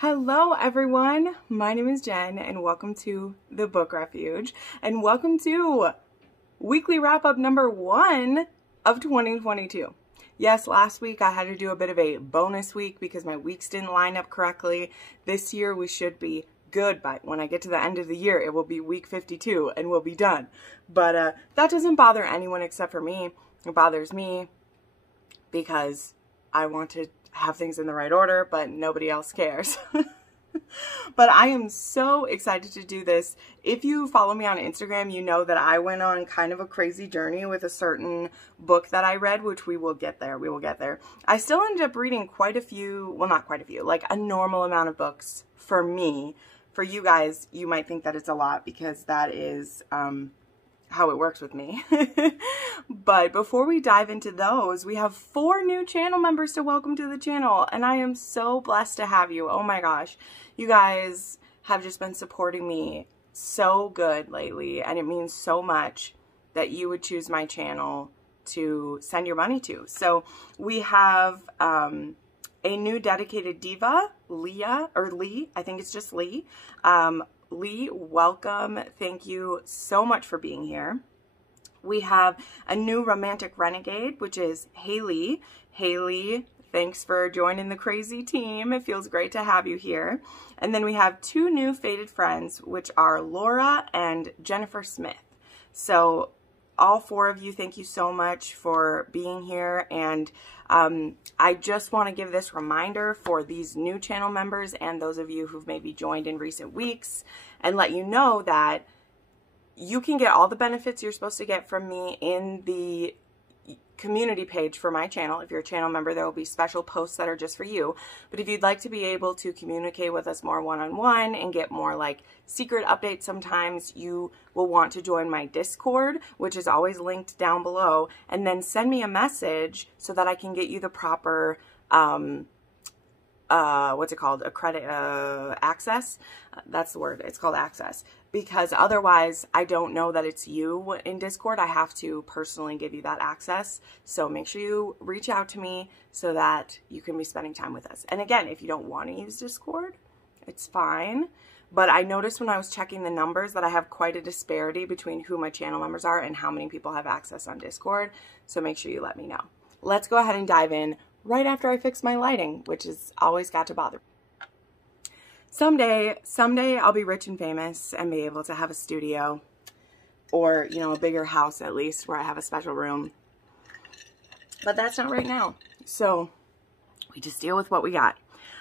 Hello everyone, my name is Jen and welcome to the Book Refuge and welcome to weekly wrap-up number 1 of 2022. Yes, last week I had to do a bit of a bonus week because my weeks didn't line up correctly. This year we should be good, but when I get to the end of the year it will be week 52 and we'll be done. But that doesn't bother anyone except for me. It bothers me because I want to have things in the right order, but nobody else cares. But I am so excited to do this. If you follow me on Instagram, you know that I went on kind of a crazy journey with a certain book that I read, which we will get there. We will get there. I still ended up reading quite a few, well, not quite a few, like a normal amount of books for me. For you guys, you might think that it's a lot because that is how it works with me. But before we dive into those, we have 4 new channel members to welcome to the channel, and I am so blessed to have you. Oh my gosh, you guys have just been supporting me so good lately, and it means so much that you would choose my channel to send your money to. So we have a new dedicated diva, Leah, or Lee, I think it's just Lee. Lee, welcome. Thank you so much for being here. We have a new romantic renegade, which is Haley. Haley, thanks for joining the crazy team. It feels great to have you here. And then we have 2 new fated friends, which are Laura and Jennifer Smith. So all 4 of you, thank you so much for being here. And I just want to give this reminder for these new channel members and those of you who've maybe joined in recent weeks and let you know that you can get all the benefits you're supposed to get from me in the community page for my channel. If you're a channel member, there will be special posts that are just for you. But if you'd like to be able to communicate with us more one-on-one and get more like secret updates sometimes, you will want to join my Discord, which is always linked down below, and then send me a message so that I can get you the proper what's it called? Access. That's the word. It's called access. Because otherwise, I don't know that it's you in Discord. I have to personally give you that access. So make sure you reach out to me so that you can be spending time with us. And again, if you don't want to use Discord, it's fine. But I noticed when I was checking the numbers that I have quite a disparity between who my channel members are and how many people have access on Discord. So make sure you let me know. Let's go ahead and dive in right after I fix my lighting, which has always got to bother me. Someday I'll be rich and famous and be able to have a studio or, you know, a bigger house at least where I have a special room. But that's not right now. So we just deal with what we got.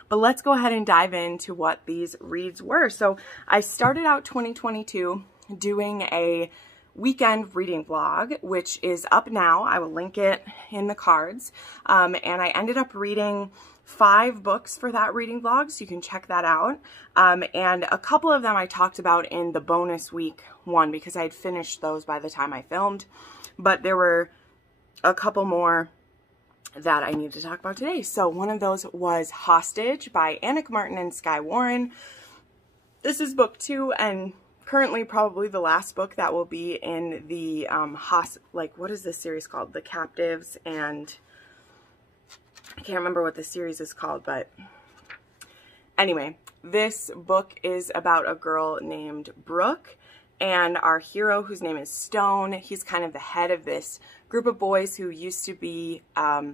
But let's go ahead and dive into what these reads were. So I started out 2022 doing a weekend reading vlog, which is up now. I will link it in the cards. And I ended up reading 5 books for that reading vlog, so you can check that out. And a couple of them I talked about in the bonus week one because I had finished those by the time I filmed. But there were a couple more that I need to talk about today. So one of those was Hostage by Annika and Skye Warren. This is book 2 and currently probably the last book that will be in the what is this series called? The Captives, and I can't remember what the series is called, but anyway, this book is about a girl named Brooke and our hero, whose name is Stone. He's kind of the head of this group of boys who used to be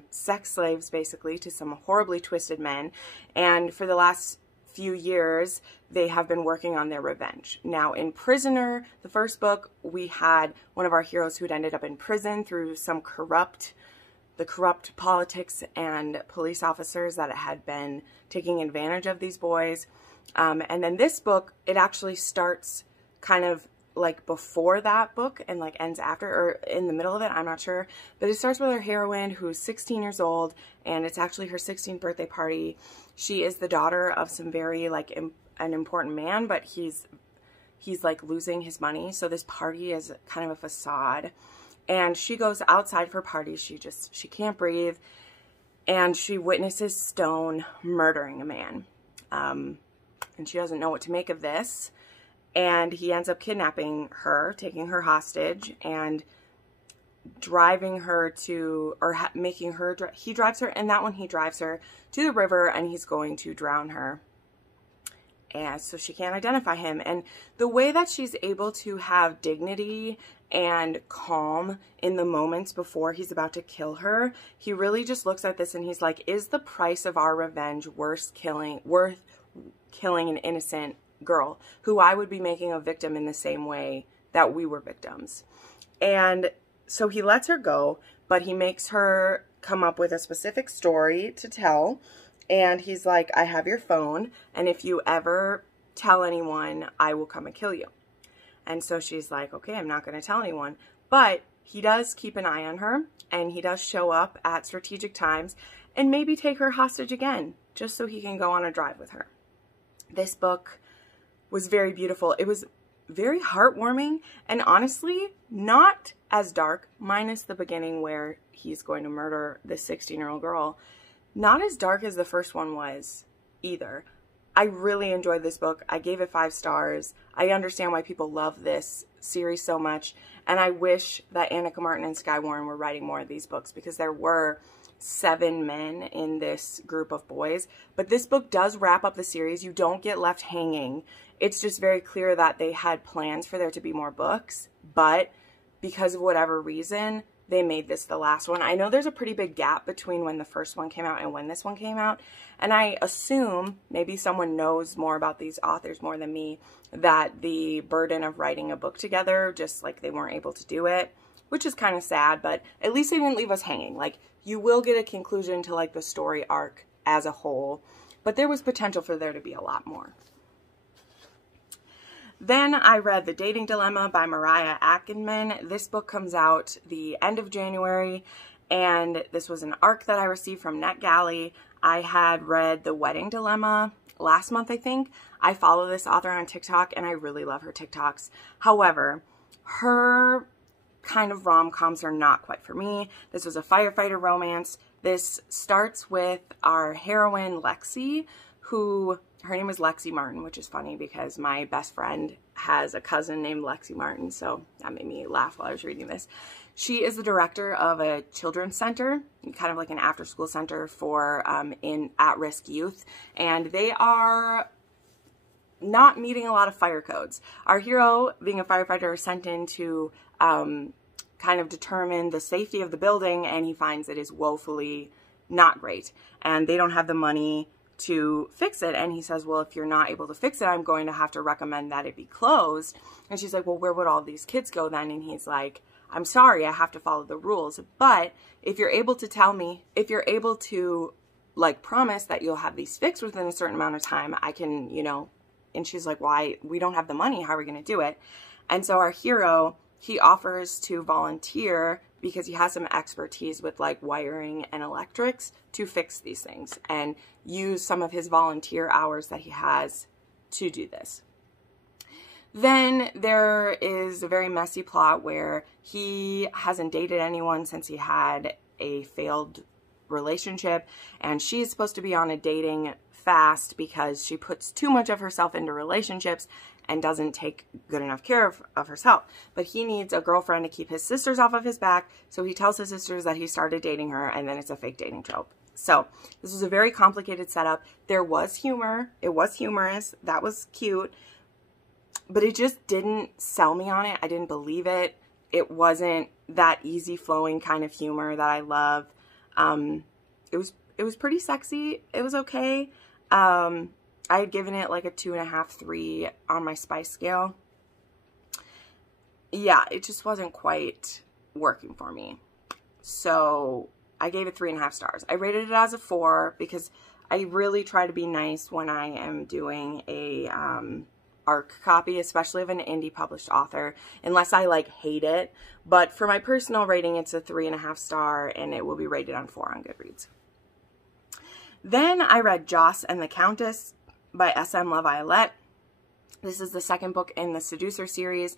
sex slaves, basically, to some horribly twisted men. And for the last few years, they have been working on their revenge. Now, in Prisoner, the first book, we had one of our heroes who had ended up in prison through some corrupt politics and police officers that had been taking advantage of these boys. And then this book, it actually starts kind of like before that book and like ends after or in the middle of it. I'm not sure. But it starts with our heroine who's 16 years old, and it's actually her 16th birthday party. She is the daughter of some very like an important man, but he's like losing his money. So this party is kind of a facade. And she goes outside for parties. She can't breathe. And she witnesses Stone murdering a man. And she doesn't know what to make of this. And he ends up kidnapping her, taking her hostage, and driving her to, or he drives her, in that one he drives her to the river, and he's going to drown her. and so she can't identify him. And the way that she's able to have dignity and calm in the moments before he's about to kill her, he really just looks at this and he's like, is the price of our revenge worth killing an innocent girl who I would be making a victim in the same way that we were victims? And so he lets her go, but he makes her come up with a specific story to tell. And he's like, I have your phone, and if you ever tell anyone, I will come and kill you. And so she's like, okay, I'm not going to tell anyone. But he does keep an eye on her, and he does show up at strategic times and maybe take her hostage again, just so he can go on a drive with her. This book was very beautiful. It was very heartwarming, and honestly, not as dark, minus the beginning where he's going to murder this 16-year-old girl. Not as dark as the first one was either. I really enjoyed this book. I gave it 5 stars. I understand why people love this series so much. And I wish that Annika Martin and Skye Warren were writing more of these books, because there were 7 men in this group of boys. But this book does wrap up the series. You don't get left hanging. It's just very clear that they had plans for there to be more books. But because of whatever reason, they made this the last one. I know there's a pretty big gap between when the first one came out and when this one came out. And I assume, maybe someone knows more about these authors more than me, that the burden of writing a book together, just like they weren't able to do it, which is kind of sad, but at least they didn't leave us hanging. Like, you will get a conclusion to like the story arc as a whole, but there was potential for there to be a lot more. Then I read The Dating Dilemma by Mariah Ankenman. This book comes out the end of January, and this was an arc that I received from NetGalley. I had read The Wedding Dilemma last month, I think. I follow this author on TikTok, and I really love her TikToks. However, her kind of rom-coms are not quite for me. This was a firefighter romance. This starts with our heroine, Lexi, who... her name is Lexi Martin, which is funny because my best friend has a cousin named Lexi Martin, so that made me laugh while I was reading this. She is the director of a children's center, kind of like an after-school center for at-risk youth, and they are not meeting a lot of fire codes. Our hero, being a firefighter, is sent in to kind of determine the safety of the building, and he finds it is woefully not great, and they don't have the money to fix it. And he says, well, if you're not able to fix it, I'm going to have to recommend that it be closed. And she's like, well, where would all these kids go then? And he's like, I'm sorry, I have to follow the rules. But if you're able to tell me, if you're able to like promise that you'll have these fixed within a certain amount of time, I can, you know. And she's like, why? We don't have the money. How are we going to do it? And so our hero, he offers to volunteer because he has some expertise with like wiring and electrics to fix these things, and use some of his volunteer hours that he has to do this. Then there is a very messy plot where he hasn't dated anyone since he had a failed relationship, and she's supposed to be on a dating fast because she puts too much of herself into relationships and doesn't take good enough care of herself. But he needs a girlfriend to keep his sisters off of his back, so he tells his sisters that he started dating her, and then it's a fake dating trope. So this was a very complicated setup. There was humor. It was humorous. That was cute. But it just didn't sell me on it. I didn't believe it. It wasn't that easy flowing kind of humor that I love. It was pretty sexy. It was okay. I had given it like a 2.5, 3 on my spice scale. Yeah, it just wasn't quite working for me. So I gave it 3.5 stars. I rated it as a 4 because I really try to be nice when I am doing a ARC copy, especially of an indie published author, unless I like hate it. But for my personal rating, it's a 3.5 star, and it will be rated on 4 on Goodreads. Then I read Joss and the Countess by S.M. LaViolette. This is the second book in the Seducer series.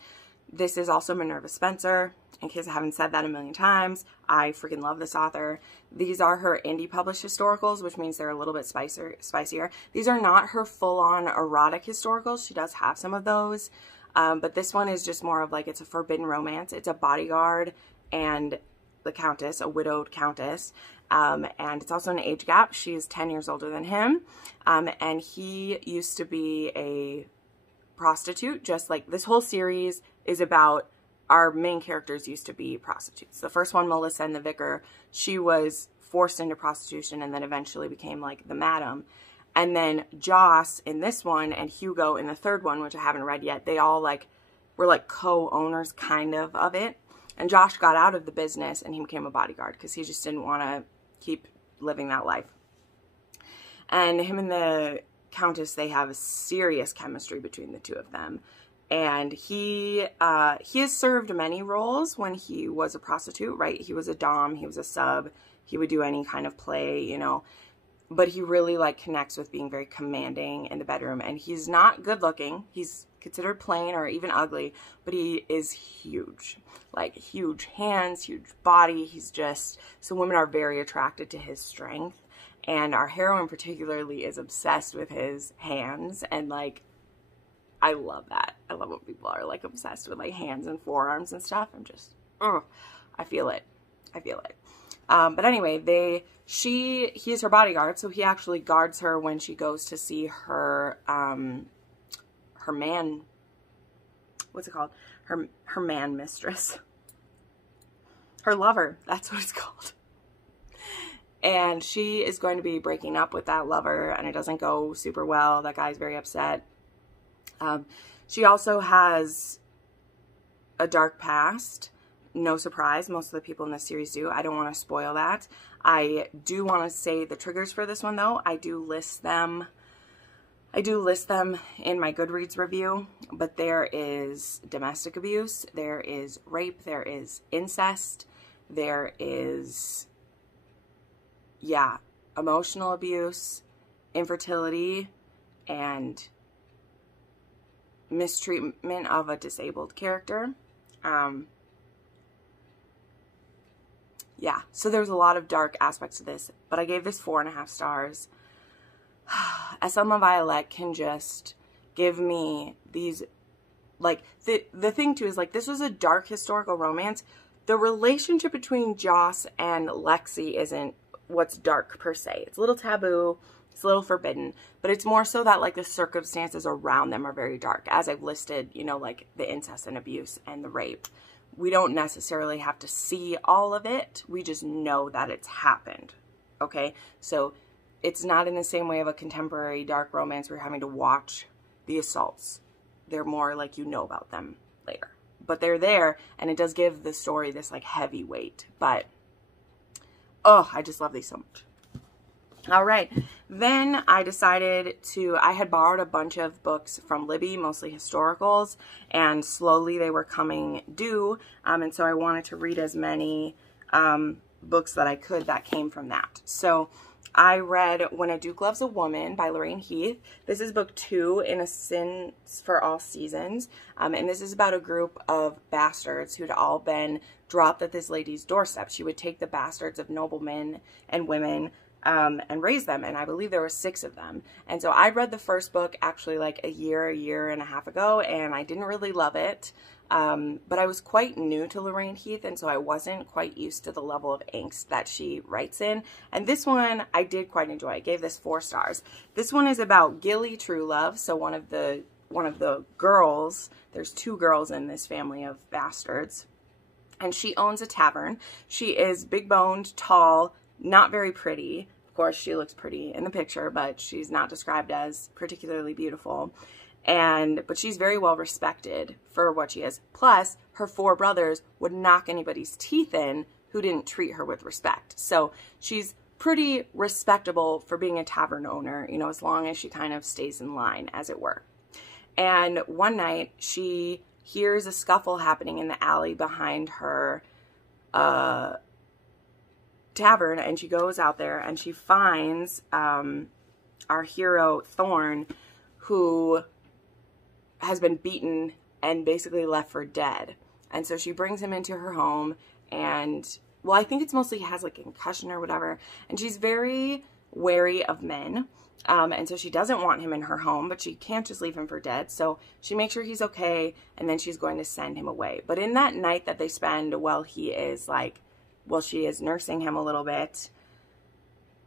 This is also Minerva Spencer. In case I haven't said that a million times, I freaking love this author. These are her indie published historicals, which means they're a little bit spicier. These are not her full-on erotic historicals. She does have some of those. But this one is just more of like, it's a forbidden romance. It's a bodyguard and the Countess, a widowed Countess. and it's also an age gap. She's 10 years older than him, and he used to be a prostitute. Just like this whole series is about our main characters used to be prostitutes. The first one, Melissa and the Vicar, she was forced into prostitution and then eventually became like the madam. And then Joss in this one and Hugo in the third one, which I haven't read yet, they all like were like co-owners kind of it. And Josh got out of the business and he became a bodyguard because he just didn't want to keep living that life. And him and the Countess, they have a serious chemistry between the two of them. And he has served many roles when he was a prostitute, right? He was a dom, he was a sub, he would do any kind of play, you know. But he really like connects with being very commanding in the bedroom. And he's not good looking. He's considered plain or even ugly, but he is huge. Like huge hands, huge body. He's just, so women are very attracted to his strength. And our heroine particularly is obsessed with his hands. And like, I love that. I love when people are like obsessed with like hands and forearms and stuff. I'm just, I feel it. I feel it. But anyway, he's her bodyguard, so he actually guards her when she goes to see her, her man, what's it called? Her man mistress. Her lover, that's what it's called. And she is going to be breaking up with that lover, and it doesn't go super well. That guy's very upset. She also has a dark past. No surprise, most of the people in this series do. I don't want to spoil that. I do want to say the triggers for this one, though. I do list them in my Goodreads review, but there is domestic abuse, there is rape, there is incest, there is, yeah, emotional abuse, infertility, and mistreatment of a disabled character. Yeah, so there's a lot of dark aspects to this, but I gave this 4.5 stars. LaViolette can just give me these, like, the thing too is, like, this was a dark historical romance. The relationship between Joss and Lexi isn't what's dark per se. It's a little taboo, it's a little forbidden, but it's more so that, like, the circumstances around them are very dark, as I've listed, you know, like, the incest and abuse and the rape. We don't necessarily have to see all of it. We just know that it's happened, okay? So it's not in the same way of a contemporary dark romance where you're having to watch the assaults. They're more like you know about them later. But they're there, and it does give the story this, like, heavy weight. But, oh, I just love these so much. All right, then I decided I had borrowed a bunch of books from Libby, mostly historicals, and slowly they were coming due, and so I wanted to read as many books that I could that came from that. So I read When a Duke Loves a Woman by Lorraine Heath. This is book 2 in a Sin for All Seasons, and this is about a group of bastards who'd all been dropped at this lady's doorstep. She would take the bastards of noblemen and women and raise them, and I believe there were 6 of them. And so I read the first book actually like a year and a half ago, and I didn't really love it, but I was quite new to Lorraine Heath, and so I wasn't quite used to the level of angst that she writes in. And this one I did quite enjoy. I gave this 4 stars. This one is about Gilly Truelove, so one of the girls. There's 2 girls in this family of bastards, and she owns a tavern. She is big-boned, tall, not very pretty. Of course, she looks pretty in the picture, but she's not described as particularly beautiful. But she's very well respected for what she is. Plus, her 4 brothers would knock anybody's teeth in who didn't treat her with respect. So she's pretty respectable for being a tavern owner, you know, as long as she kind of stays in line, as it were. And one night, she hears a scuffle happening in the alley behind her tavern, and she goes out there and she finds our hero Thorne, who has been beaten and basically left for dead. And so she brings him into her home, and well, I think it's mostly he has like a concussion or whatever, and she's very wary of men, and so she doesn't want him in her home, but she can't just leave him for dead. So she makes sure he's okay, and then she's going to send him away. But in that night that they spend while he is like, well, she is nursing him a little bit,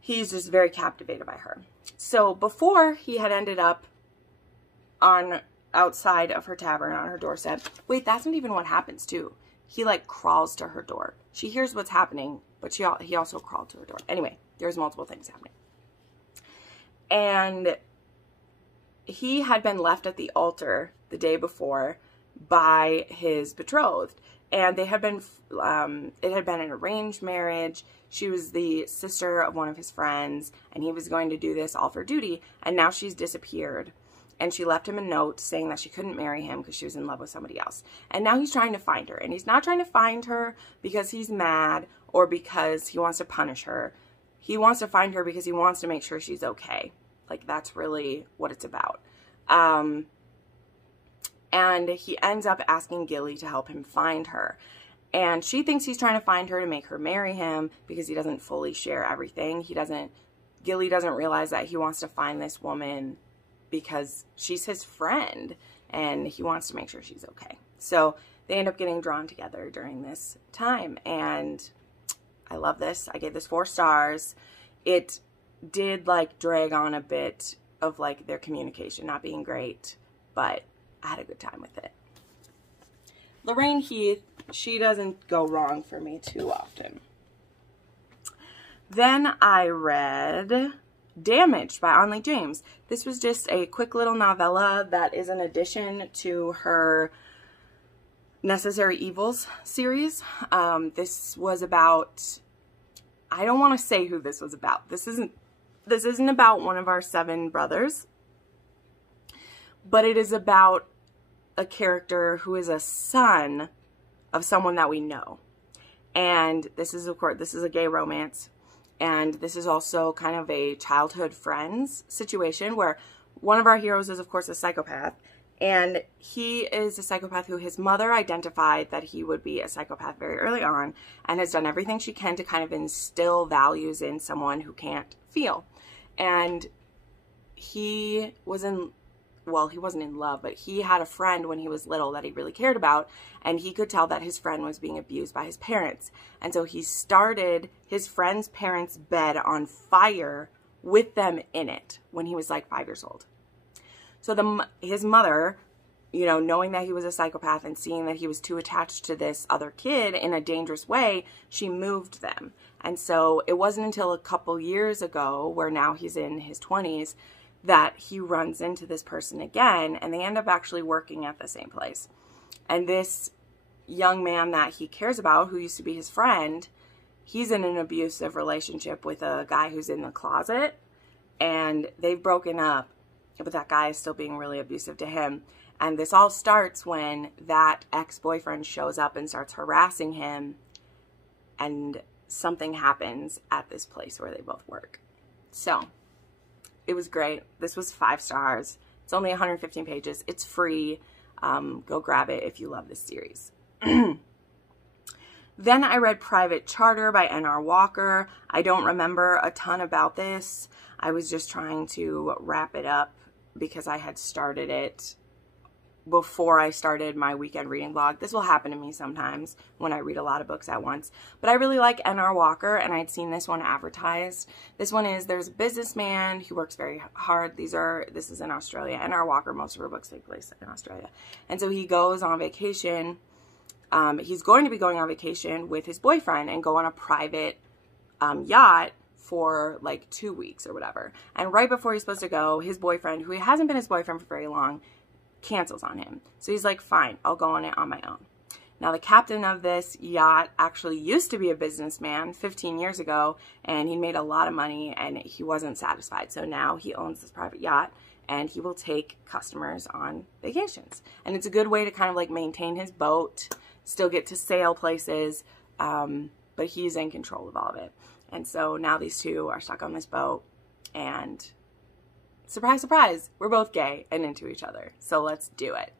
he's just very captivated by her. So before, he had ended up outside of her tavern on her doorstep. Wait, that's not even what happens too. He like crawls to her door. She hears what's happening, but he also crawled to her door. Anyway, there's multiple things happening. And he had been left at the altar the day before by his betrothed. And they had been, it had been an arranged marriage. She was the sister of one of his friends, and he was going to do this all for duty. And now she's disappeared. And she left him a note saying that she couldn't marry him because she was in love with somebody else. And now he's trying to find her. And he's not trying to find her because he's mad or because he wants to punish her. He wants to find her because he wants to make sure she's okay. Like, that's really what it's about. And he ends up asking Gilly to help him find her. And she thinks he's trying to find her to make her marry him because he doesn't fully share everything. Gilly doesn't realize that he wants to find this woman because she's his friend and he wants to make sure she's okay. So they end up getting drawn together during this time. And I love this. I gave this 4 stars. It did like drag on a bit of like their communication not being great, but I had a good time with it. Lorraine Heath, she doesn't go wrong for me too often. Then I read Damaged by Onley James. This was just a quick little novella that is an addition to her Necessary Evils series. This was about, I don't want to say who this was about. This isn't about one of our 7 brothers, but it is about a character who is a son of someone that we know. And this is, of course, this is a gay romance. And this is also kind of a childhood friends situation where one of our heroes is, of course, a psychopath. And he is a psychopath who his mother identified that he would be a psychopath very early on and has done everything she can to kind of instill values in someone who can't feel. And he was well, he wasn't in love, but he had a friend when he was little that he really cared about, and he could tell that his friend was being abused by his parents. And so he started his friend's parents' bed on fire with them in it when he was like 5 years old. So his mother, you know, knowing that he was a psychopath and seeing that he was too attached to this other kid in a dangerous way, she moved them. And so it wasn't until a couple years ago, where now he's in his 20s, that he runs into this person again, and they end up actually working at the same place. And this young man that he cares about, who used to be his friend, he's in an abusive relationship with a guy who's in the closet, and they've broken up, but that guy is still being really abusive to him. And this all starts when that ex-boyfriend shows up and starts harassing him, and something happens at this place where they both work. So it was great. This was 5 stars. It's only 115 pages. It's free. Go grab it if you love this series. Then I read Private Charter by N.R. Walker. I don't remember a ton about this. I was just trying to wrap it up because I had started it before I started my weekend reading vlog. This will happen to me sometimes when I read a lot of books at once. But I really like N.R. Walker, and I'd seen this one advertised. This one is, there's a businessman who works very hard. This is in Australia. N.R. Walker, most of her books take place in Australia. And so he goes on vacation. He's going to be going on vacation with his boyfriend and go on a private yacht for like 2 weeks or whatever. And right before he's supposed to go, his boyfriend, who hasn't been his boyfriend for very long, cancels on him. So he's like, fine, I'll go on it on my own. Now the captain of this yacht actually used to be a businessman 15 years ago, and he made a lot of money and he wasn't satisfied. So now he owns this private yacht and he will take customers on vacations. And it's a good way to kind of like maintain his boat, still get to sail places, but he's in control of all of it. And so now these two are stuck on this boat, and surprise, surprise, we're both gay and into each other. So let's do it.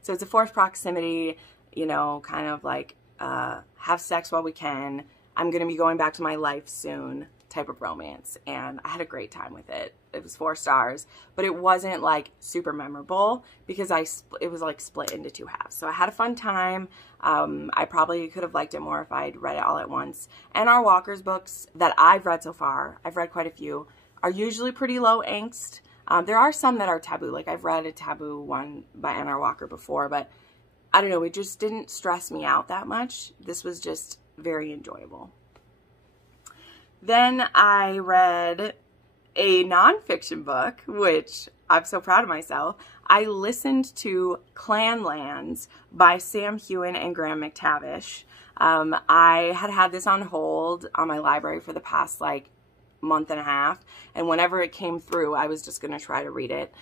So it's a forced proximity, you know, kind of like have sex while we can. I'm going to be going back to my life soon type of romance, and I had a great time with it. It was 4 stars, but it wasn't like super memorable because it was like split into 2 halves. So I had a fun time. I probably could have liked it more if I'd read it all at once. And our Walker's books that I've read so far, I've read quite a few, are usually pretty low angst. There are some that are taboo. Like I've read a taboo one by N.R. Walker before, but I don't know, it just didn't stress me out that much. This was just very enjoyable. Then I read a nonfiction book, which I'm so proud of myself. I listened to Clanlands by Sam Heughan and Graham McTavish. I had this on hold on my library for the past like month and a half, and whenever it came through, I was just going to try to read it.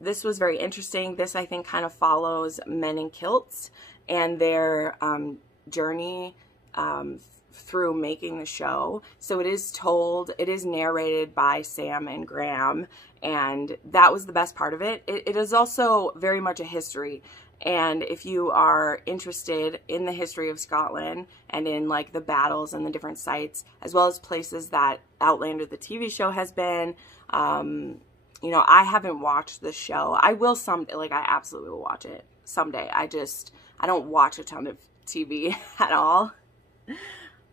This was very interesting. This, I think, kind of follows Men in Kilts and their journey through making the show. So it is narrated by Sam and Graham, and that was the best part of it. It is also very much a history. And if you are interested in the history of Scotland and in like the battles and the different sites, as well as places that Outlander, the TV show, has been, you know, I haven't watched the show. I will someday, like I absolutely will watch it someday. I don't watch a ton of TV at all.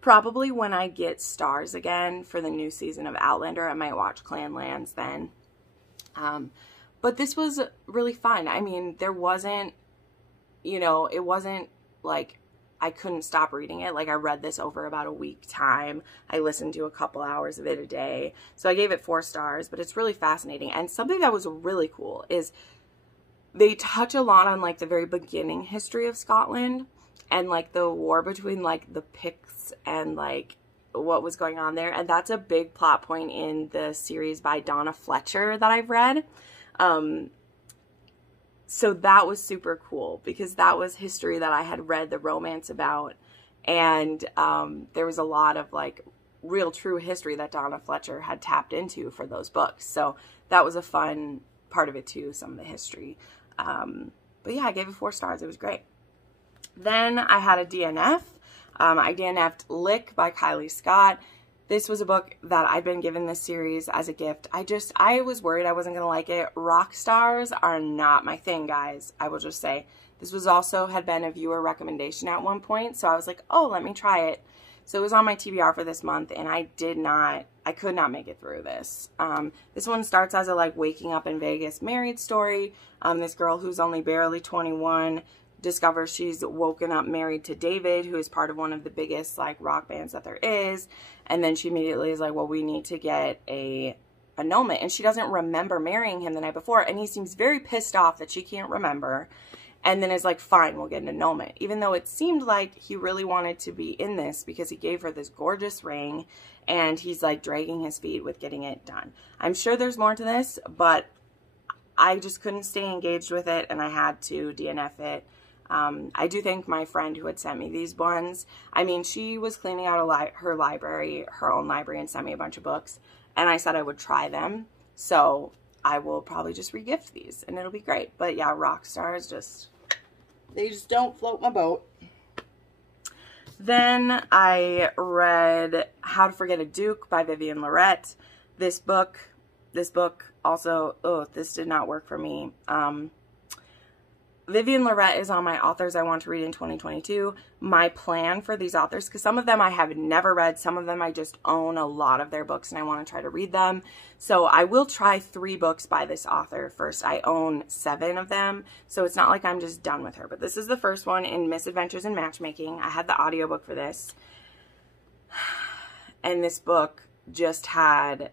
Probably when I get stars again for the new season of Outlander, I might watch Clanlands then. But this was really fun. I mean, there wasn't, you know, it wasn't like I couldn't stop reading it. Like I read this over about a week time. I listened to a couple hours of it a day. So I gave it 4 stars, but it's really fascinating. And something that was really cool is they touch a lot on like the very beginning history of Scotland and like the war between like the Picts and like what was going on there. And that's a big plot point in the series by Donna Fletcher that I've read. So that was super cool because that was history that I had read the romance about. And there was a lot of like real true history that Donna Fletcher had tapped into for those books. So that was a fun part of it too, some of the history. But yeah, I gave it 4 stars. It was great. Then I had a DNF. I DNF'd Lick by Kylie Scott. This was a book that I'd been given this series as a gift. I was worried I wasn't going to like it. Rock stars are not my thing, guys. I will just say. This was also had been a viewer recommendation at one point, so I was like, oh, let me try it. So it was on my TBR for this month, and I could not make it through this. This one starts as a like waking up in Vegas married story. This girl who's only barely 21 discovers she's woken up married to David, who is part of one of the biggest like rock bands that there is. And then she immediately is like, well, we need to get a annulment. And she doesn't remember marrying him the night before. And he seems very pissed off that she can't remember. And then is like, fine, we'll get an annulment. Even though it seemed like he really wanted to be in this because he gave her this gorgeous ring. And he's like dragging his feet with getting it done. I'm sure there's more to this, but I just couldn't stay engaged with it. And I had to DNF it. I do thank my friend who had sent me these ones. I mean, she was cleaning out her library, her own library, and sent me a bunch of books. And I said I would try them. So I will probably just regift these and it'll be great. But yeah, rock stars they just don't float my boat. Then I read How to Forget a Duke by Vivienne Lorret. This book also, this did not work for me. Vivienne Lorret is on my authors I want to read in 2022. My plan for these authors, because some of them I have never read, some of them I just own a lot of their books and I want to try to read them. So I will try 3 books by this author first. I own 7 of them, so it's not like I'm just done with her. But this is the first one in Misadventures in Matchmaking. I had the audiobook for this. And this book just had...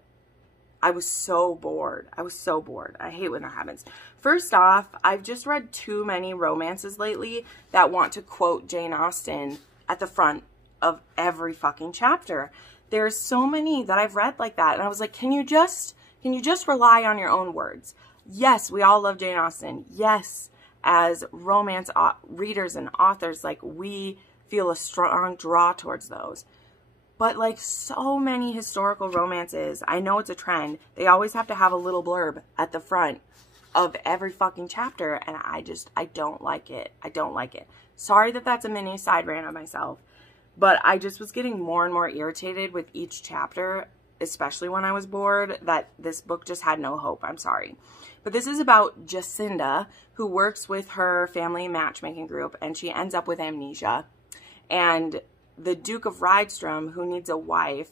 I was so bored. I hate when that happens. First off, I've just read too many romances lately that want to quote Jane Austen at the front of every fucking chapter. There's so many that I've read like that. And I was like, can you just rely on your own words? Yes, we all love Jane Austen. Yes, as romance readers and authors, like we feel a strong draw towards those. But like so many historical romances, I know it's a trend. They always have to have a little blurb at the front of every fucking chapter. And I don't like it. I don't like it. Sorry that that's a mini side rant of myself. But I just was getting more and more irritated with each chapter, especially when I was bored, that this book just had no hope. I'm sorry. But this is about Jacinda, who works with her family matchmaking group, and she ends up with amnesia. And the Duke of Rydstrom, who needs a wife,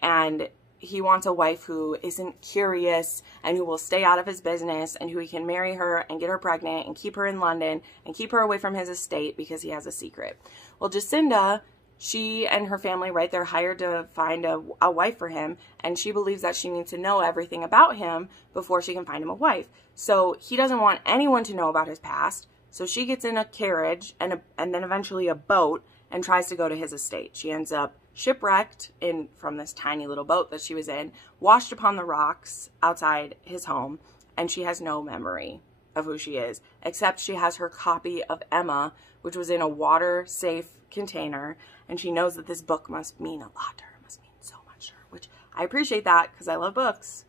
and he wants a wife who isn't curious and who will stay out of his business and who he can marry her and get her pregnant and keep her in London and keep her away from his estate because he has a secret. Well, Jacinda, she and her family, right, they're hired to find a wife for him, and she believes that she needs to know everything about him before she can find him a wife. So he doesn't want anyone to know about his past, so she gets in a carriage and then eventually a boat and tries to go to his estate. She ends up shipwrecked from this tiny little boat that she was in, washed upon the rocks outside his home, and she has no memory of who she is, except she has her copy of Emma, which was in a water-safe container, and she knows that this book must mean a lot to her, must mean so much to her, which I appreciate that because I love books.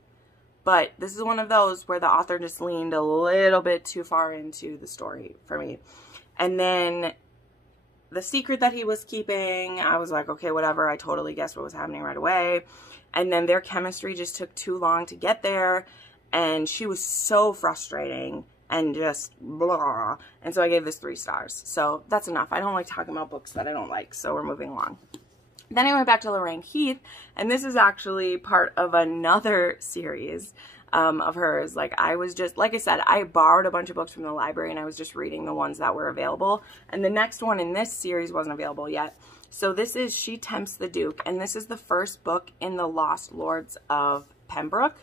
But this is one of those where the author just leaned a little bit too far into the story for me. And then the secret that he was keeping, I was like, okay, whatever. I totally guessed what was happening right away. And then their chemistry just took too long to get there. And she was so frustrating and just blah. And so I gave this 3 stars. So that's enough. I don't like talking about books that I don't like. So we're moving along. Then I went back to Lorraine Heath. And this is actually part of another series of hers. Like, I was just, like I said, I borrowed a bunch of books from the library and I was just reading the ones that were available. And the next one in this series wasn't available yet. So this is She Tempts the Duke, and this is the first book in the Lost Lords of Pembroke.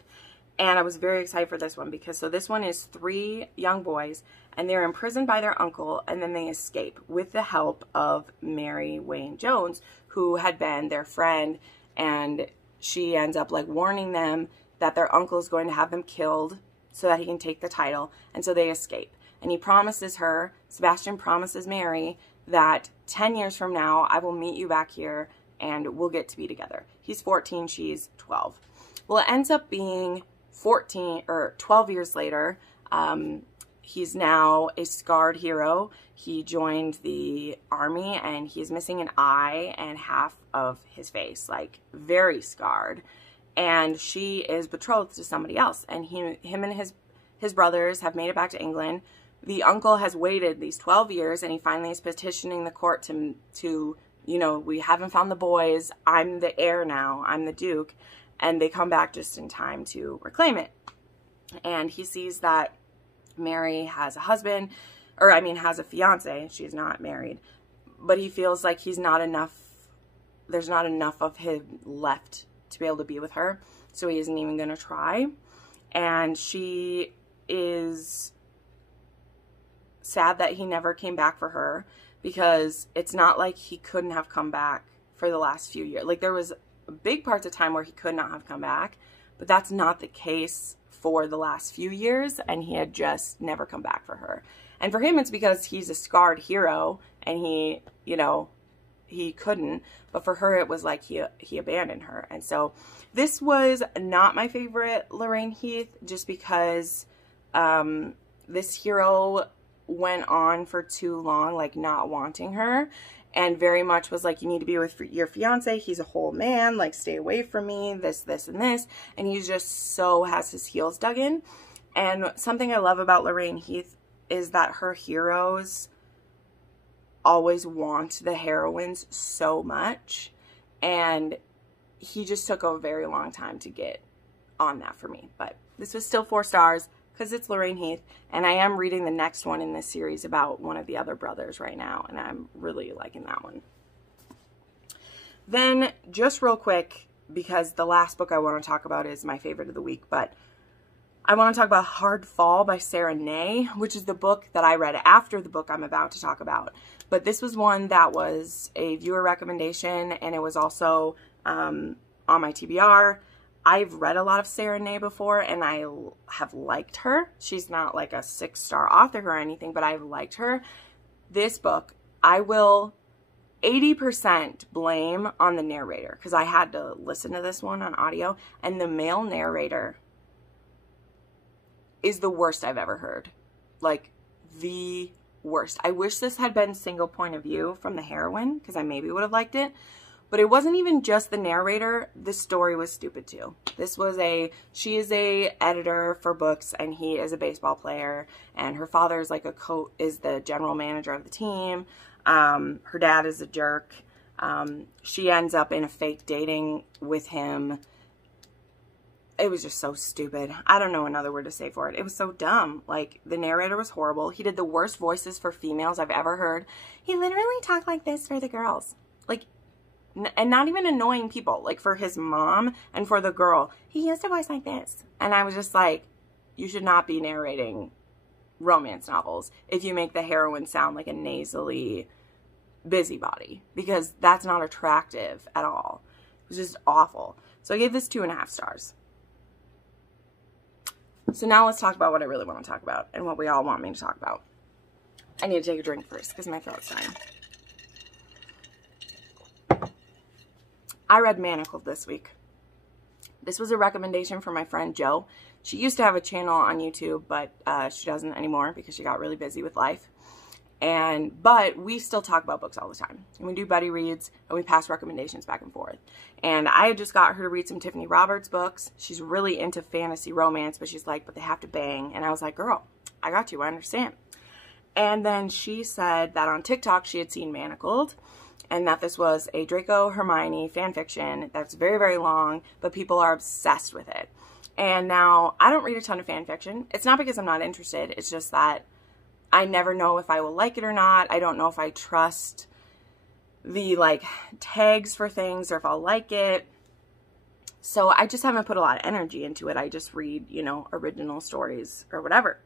And I was very excited for this one because, so this one is 3 young boys and they're imprisoned by their uncle, and then they escape with the help of Mary Wayne Jones, who had been their friend, and she ends up like warning them that their uncle is going to have them killed so that he can take the title. And so they escape. And he promises her, Sebastian promises Mary, that 10 years from now, I will meet you back here and we'll get to be together. He's 14, she's 12. Well, it ends up being 12 years later. He's now a scarred hero. He joined the army and he's missing an eye and half of his face, like very scarred. And she is betrothed to somebody else. And him and his brothers have made it back to England. The uncle has waited these 12 years, and he finally is petitioning the court to you know, we haven't found the boys. I'm the heir now. I'm the Duke. And they come back just in time to reclaim it. And he sees that Mary has a husband, or I mean has a fiance. She's not married. But he feels like he's not enough. There's not enough of him left to be able to be with her, so he isn't even going to try. And she is sad that he never came back for her, because it's not like he couldn't have come back for the last few years. Like, there was big parts of time where he could not have come back, but that's not the case for the last few years, and he had just never come back for her. And for him, it's because he's a scarred hero and he, you know, he couldn't. But for her, it was like he abandoned her. And so this was not my favorite Lorraine Heath, just because this hero went on for too long, like not wanting her, and very much was like, you need to be with your fiance. He's a whole man. Like, stay away from me, this, and this. And he just so has his heels dug in. And something I love about Lorraine Heath is that her heroes always want the heroines so much, and he just took a very long time to get on that for me. But this was still 4 stars because it's Lorraine Heath, and I am reading the next one in this series about one of the other brothers right now, and I'm really liking that one. Then, just real quick, because the last book I want to talk about is my favorite of the week, but I want to talk about Hard Fall by Sara Nay, which is the book that I read after the book I'm about to talk about. But this was one that was a viewer recommendation, and it was also on my TBR. I've read a lot of Sara Nay before, and I have liked her. She's not like a 6-star author or anything, but I've liked her. This book, I will 80% blame on the narrator, because I had to listen to this one on audio, and the male narrator is the worst I've ever heard. Like, the worst. I wish this had been single point of view from the heroine, because I maybe would have liked it. But it wasn't even just the narrator. The story was stupid too. She is a editor for books, and he is a baseball player, and her father is like is the general manager of the team. Her dad is a jerk. She ends up in a fake dating with him. It was just so stupid. I don't know another word to say for it. It was so dumb. Like, the narrator was horrible. He did the worst voices for females I've ever heard. He literally talked like this for the girls. Like, and not even annoying people. Like, for his mom and for the girl, he used a voice like this. And I was just like, you should not be narrating romance novels if you make the heroine sound like a nasally busybody, because that's not attractive at all. It was just awful. So I gave this 2.5 stars. So now let's talk about what I really want to talk about and what we all want me to talk about. I need to take a drink first because my throat's dying. I read Manacled this week. This was a recommendation from my friend Jo. She used to have a channel on YouTube, but she doesn't anymore because she got really busy with life. But we still talk about books all the time. And we do buddy reads, and we pass recommendations back and forth. And I had just got her to read some Tiffany Roberts books. She's really into fantasy romance, but she's like, but they have to bang. And I was like, girl, I got you. I understand. And then she said that on TikTok she had seen Manacled, and that this was a Draco Hermione fan fiction that's very, very long, but people are obsessed with it. And now, I don't read a ton of fan fiction. It's not because I'm not interested. It's just that I never know if I will like it or not. I don't know if I trust the, like, tags for things or if I'll like it. So I just haven't put a lot of energy into it. I just read, you know, original stories or whatever.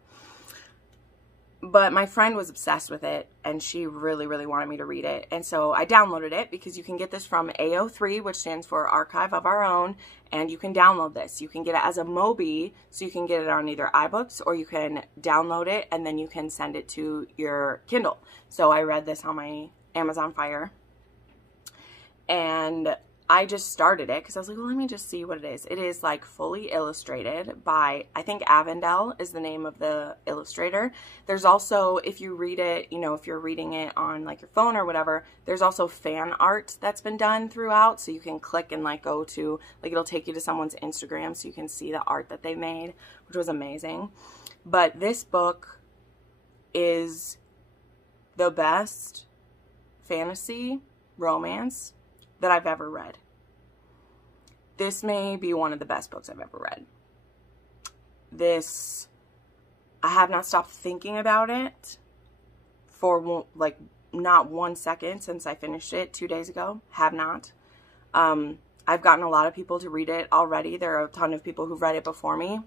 But my friend was obsessed with it, and she really, really wanted me to read it. And so I downloaded it because you can get this from AO3, which stands for Archive of Our Own, and you can download this. You can get it as a Mobi, so you can get it on either iBooks, or you can download it, and then you can send it to your Kindle. So I read this on my Amazon Fire, and I just started it because I was like, well, let me just see what it is. It is like fully illustrated by, I think Avondale is the name of the illustrator. There's also, if you read it, you know, if you're reading it on like your phone or whatever, there's also fan art that's been done throughout. So you can click and like go to, like it'll take you to someone's Instagram so you can see the art that they made, which was amazing. But this book is the best fantasy romance that I've ever read. This may be one of the best books I've ever read. This, I have not stopped thinking about it for like not 1 second since I finished it 2 days ago. Have not. I've gotten a lot of people to read it already. There are a ton of people who've read it before me.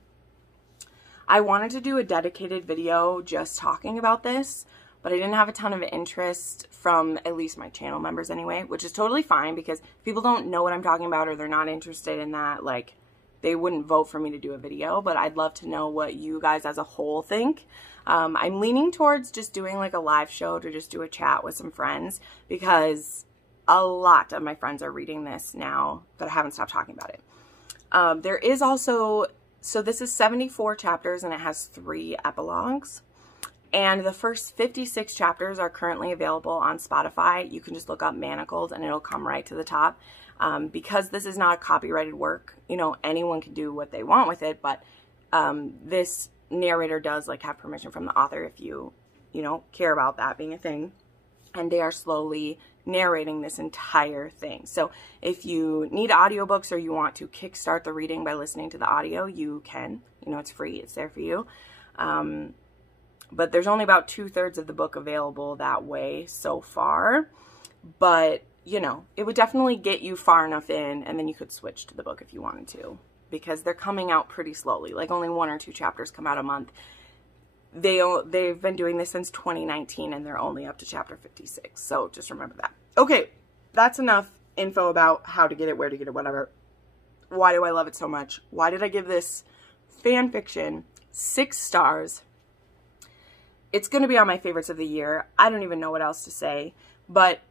I wanted to do a dedicated video just talking about this, but I didn't have a ton of interest from at least my channel members anyway, which is totally fine because if people don't know what I'm talking about or they're not interested in that, like, they wouldn't vote for me to do a video, but I'd love to know what you guys as a whole think. I'm leaning towards just doing like a live show to just do a chat with some friends because a lot of my friends are reading this now, but I haven't stopped talking about it. There is also, so this is 74 chapters and it has 3 epilogues. And the first 56 chapters are currently available on Spotify. You can just look up Manacled and it'll come right to the top. Because this is not a copyrighted work, you know, anyone can do what they want with it, but this narrator does like have permission from the author if you know, care about that being a thing. And they are slowly narrating this entire thing. So if you need audiobooks or you want to kickstart the reading by listening to the audio, you can. You know, it's free. It's there for you. But there's only about 2/3 of the book available that way so far. But, you know, it would definitely get you far enough in, and then you could switch to the book if you wanted to. Because they're coming out pretty slowly. Like, only 1 or 2 chapters come out a month. They've been doing this since 2019, and they're only up to chapter 56. So, just remember that. Okay, that's enough info about how to get it, where to get it, whatever. Why do I love it so much? Why did I give this fan fiction 6 stars? It's going to be on my favorites of the year. I don't even know what else to say. But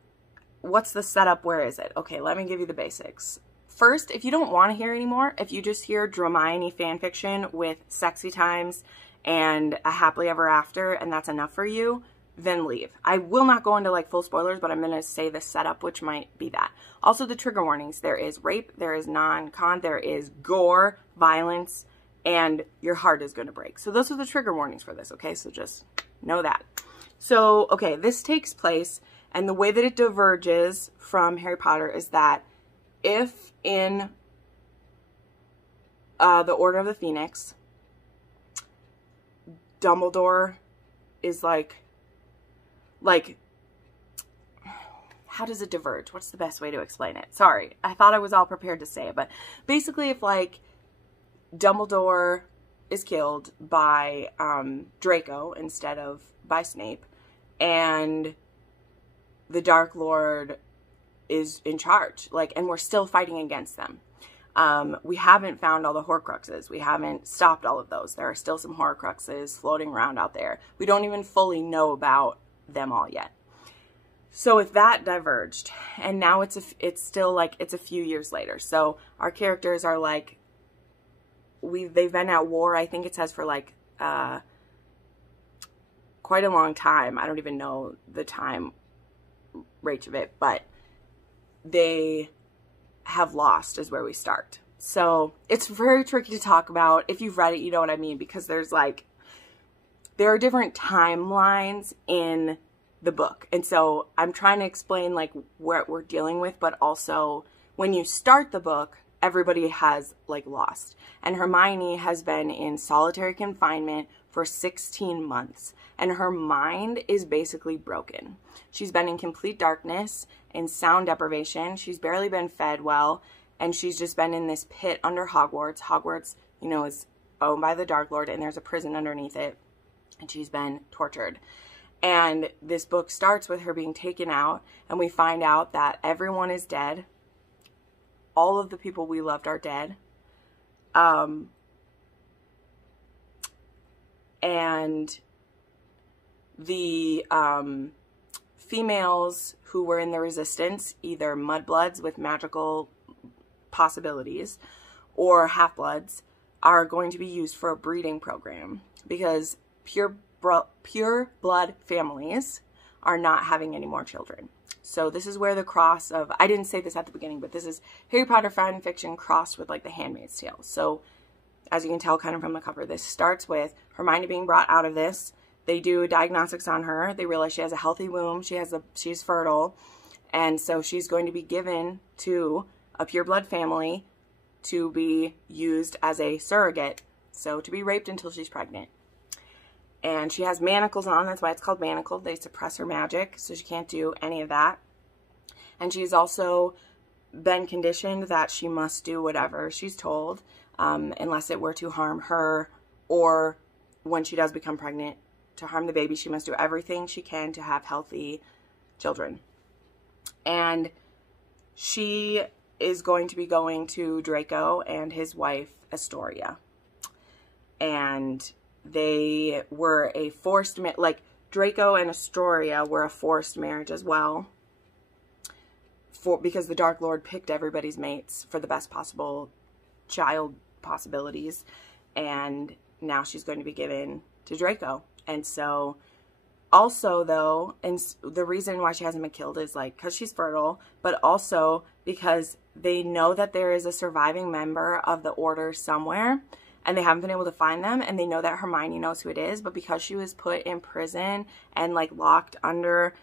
what's the setup? Where is it? Okay, let me give you the basics. First, if you don't want to hear anymore, if you just hear Hermione fan fiction with sexy times and a happily ever after, and that's enough for you, then leave. I will not go into like full spoilers, but I'm going to say the setup, which might be that. Also the trigger warnings. There is rape, there is non-con, there is gore, violence, and your heart is going to break. So those are the trigger warnings for this, okay? So just know that. So, okay, this takes place, and the way that it diverges from Harry Potter is that if in the Order of the Phoenix, Dumbledore is like, how does it diverge? What's the best way to explain it? Sorry, I thought I was all prepared to say it, but basically if like Dumbledore is killed by Draco instead of by Snape, and the Dark Lord is in charge, like, and we're still fighting against them. We haven't found all the Horcruxes. We haven't stopped all of those. There are still some Horcruxes floating around out there. We don't even fully know about them all yet. So if that diverged, and now it's still like, it's a few years later. So our characters are like, they've been at war, I think it says for like, quite a long time. I don't even know the time range of it, but they have lost is where we start. So it's very tricky to talk about. If you've read it, you know what I mean, because there's like, there are different timelines in the book. And so I'm trying to explain like what we're dealing with, but also when you start the book, everybody has like lost. And Hermione has been in solitary confinement for 16 months. And her mind is basically broken. She's been in complete darkness, in sound deprivation. She's barely been fed well. And she's just been in this pit under Hogwarts. Hogwarts, you know, is owned by the Dark Lord, and there's a prison underneath it. And she's been tortured. And this book starts with her being taken out, and we find out that everyone is dead. All of the people we loved are dead. And the females who were in the resistance, either mudbloods with magical possibilities or half-bloods, are going to be used for a breeding program because pure blood families are not having any more children. So this is where the cross of, I didn't say this at the beginning, but this is Harry Potter fan fiction crossed with like The Handmaid's Tale. So as you can tell kind of from the cover, this starts with Hermione being brought out of this. They do diagnostics on her. They realize she has a healthy womb. She's fertile. And so she's going to be given to a pureblood family to be used as a surrogate. So to be raped until she's pregnant. And she has manacles on. That's why it's called Manacled. They suppress her magic, so she can't do any of that. And she's also been conditioned that she must do whatever she's told, unless it were to harm her, or when she does become pregnant, to harm the baby. She must do everything she can to have healthy children. And she is going to be going to Draco and his wife, Astoria. And they were a forced, like Draco and Astoria were a forced marriage as well. Because the Dark Lord picked everybody's mates for the best possible child possibilities. And now she's going to be given to Draco. And so also though, and the reason why she hasn't been killed is like because she's fertile, but also because they know that there is a surviving member of the Order somewhere, and they haven't been able to find them, and they know that Hermione knows who it is, but because she was put in prison and like locked under,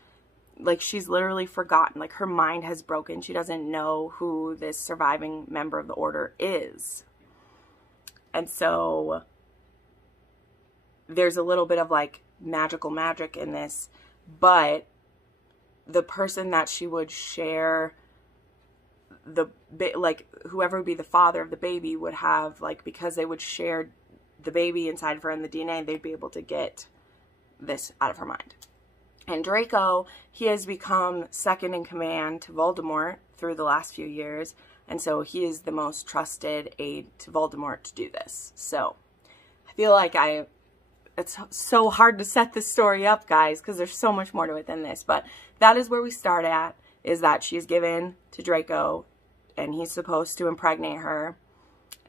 like she's literally forgotten, like her mind has broken. She doesn't know who this surviving member of the Order is. And so there's a little bit of like magic in this, but the person that she would share like whoever would be the father of the baby would have, like, because they would share the baby inside of her and the DNA, they'd be able to get this out of her mind. And Draco, he has become second in command to Voldemort through the last few years, and so he is the most trusted aide to Voldemort to do this. So I feel like it's so hard to set this story up, guys, because there's so much more to it than this, but that is where we start at, is that she's given to Draco and he's supposed to impregnate her,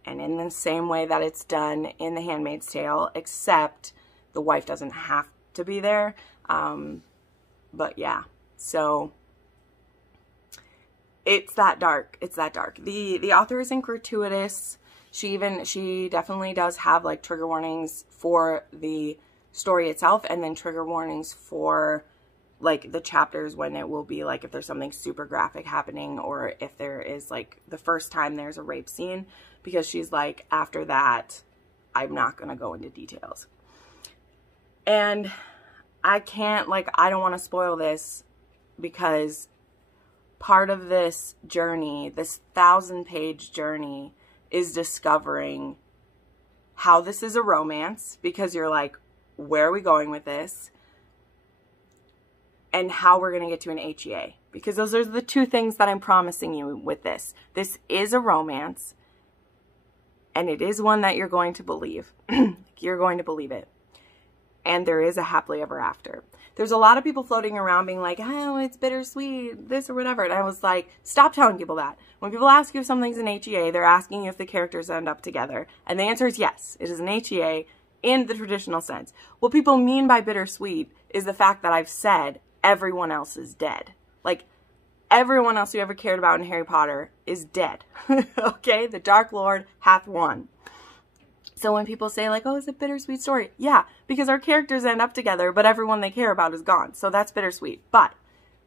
and in the same way that it's done in The Handmaid's Tale, except the wife doesn't have to be there. But yeah, so it's that dark. It's that dark. The author isn't gratuitous. She definitely does have like trigger warnings for the story itself, and then trigger warnings for like the chapters when it will be like if there's something super graphic happening, or if there is like the first time there's a rape scene, because she's like, after that, I'm not going to go into details. And I can't, like, I don't want to spoil this, because part of this journey, this 1,000-page journey, is discovering how this is a romance, because you're like, where are we going with this? And how we're going to get to an HEA. Because those are the two things that I'm promising you with this. This is a romance, and it is one that you're going to believe. You're going to believe it. And there is a happily ever after. There's a lot of people floating around being like, oh, it's bittersweet, this or whatever. And I was like, stop telling people that. When people ask you if something's an HEA, they're asking you if the characters end up together. And the answer is yes, it is an HEA in the traditional sense. What people mean by bittersweet is the fact that I've said everyone else is dead. Like, everyone else you ever cared about in Harry Potter is dead. Okay? The Dark Lord hath won. So when people say like, oh, it's a bittersweet story. Yeah, because our characters end up together, but everyone they care about is gone. So that's bittersweet. But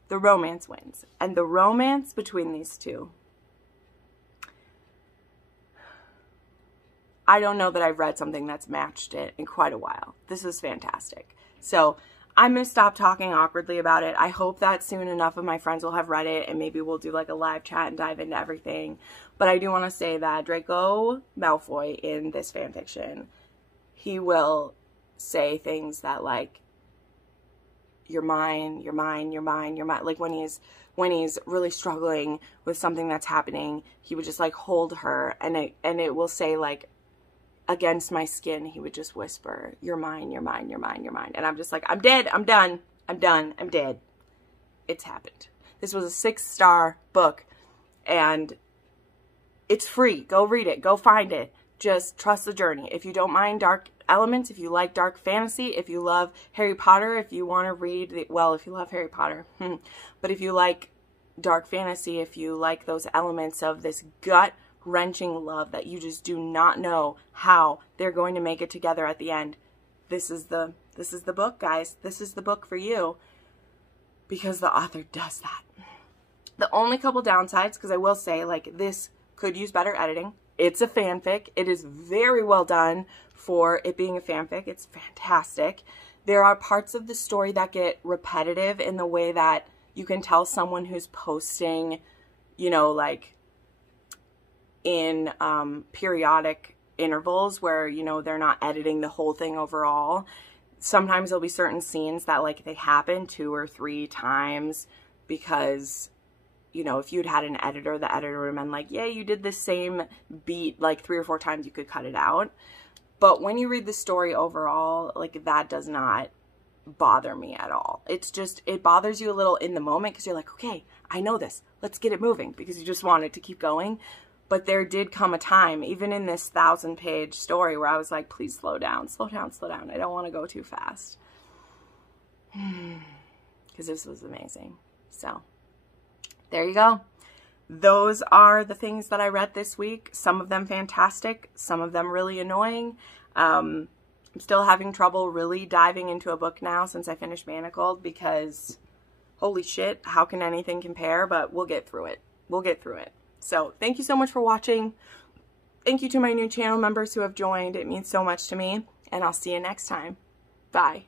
the romance wins. And the romance between these two, I don't know that I've read something that's matched it in quite a while. This is fantastic. So I'm going to stop talking awkwardly about it. I hope that soon enough of my friends will have read it, and maybe we'll do like a live chat and dive into everything. But I do want to say that Draco Malfoy in this fanfiction, he will say things that like, you're mine, you're mine, you're mine, you're mine. Like when he's really struggling with something that's happening, he would just like hold her, and it will say like, against my skin, he would just whisper, you're mine, you're mine, you're mine, you're mine. And I'm just like, I'm dead, I'm done, I'm done, I'm dead. It's happened. This was a 6-star book, and it's free. Go read it. Go find it. Just trust the journey. If you don't mind dark elements, if you like dark fantasy, if you love Harry Potter, if you want to read, well, if you love Harry Potter, but if you like dark fantasy, if you like those elements of this gut-wrenching love that you just do not know how they're going to make it together at the end, this is the book, guys. This is the book for you, because the author does that. The only couple downsides, because I will say, like, this could use better editing. It's a fanfic. It is very well done for it being a fanfic. It's fantastic. There are parts of the story that get repetitive in the way that you can tell someone who's posting, you know, like in periodic intervals where, you know, they're not editing the whole thing overall. Sometimes there'll be certain scenes that like they happen 2 or 3 times because, you know, if you'd had an editor, the editor would have been like, yeah, you did the same beat like 3 or 4 times, you could cut it out. But when you read the story overall, like, that does not bother me at all. It's just, it bothers you a little in the moment because you're like, okay, I know this. Let's get it moving, because you just want it to keep going. But there did come a time, even in this 1,000-page story, where I was like, please slow down, slow down, slow down. I don't want to go too fast. Because this was amazing. So there you go. Those are the things that I read this week. Some of them fantastic, some of them really annoying. I'm still having trouble really diving into a book now since I finished Manacled, because holy shit, how can anything compare? But we'll get through it. We'll get through it. So thank you so much for watching. Thank you to my new channel members who have joined. It means so much to me, and I'll see you next time. Bye.